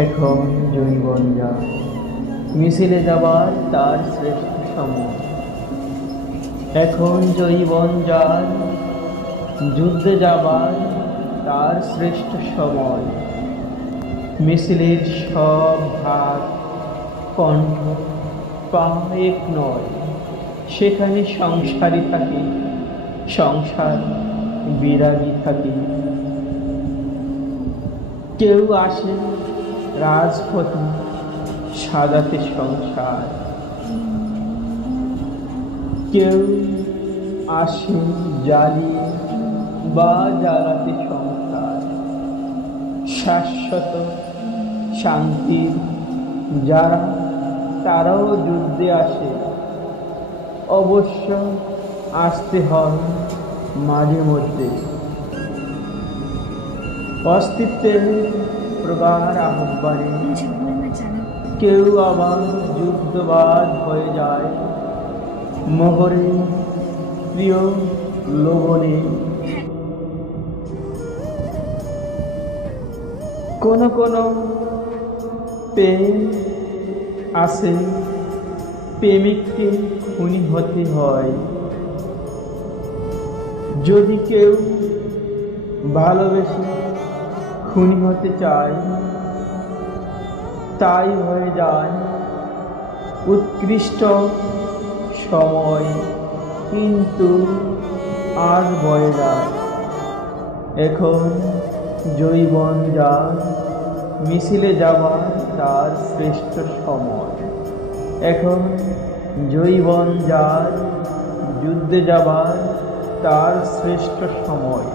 এখন জৈবন যা মিছিলে যাবার তার শ্রেষ্ঠ সময়। এখন জৈবন যার যুদ্ধে যাবার তার শ্রেষ্ঠ সময়। মিছিলের সব হাত কণ্ঠ পা এক নয়, সেখানে সংসারী থাকে, সংসার বিরাগী থাকে। কেউ আসে রাজপথে সাজাতে সংসার, কেউ আসে জ্বালিয়ে বা জ্বালাতে সংসার। শাশ্বত শান্তির যারা, তারাও যুদ্ধে আসে। অবশ্য আসতে হয় মাঝে মধ্যে। অস্তিত্বের প্রগাঢ় আহ্বানে কেউ আবার যুদ্ধবাজ হয়ে যায়। মোহরে প্রিয় লোভনে কোনো কোনো প্রেম আসে, প্রেমিককে খুনি হতে হয়। যদি কেউ ভালোবেসে খুনি হতে চায়, তাই হয়ে যায় উৎকৃষ্ট সময়, কিন্তু আর বয়ে যায়। এখন জৈবন যার মিছিলে যাবার তার শ্রেষ্ঠ সময়। এখন জৈবন যার যুদ্ধে যাবার তার শ্রেষ্ঠ সময়।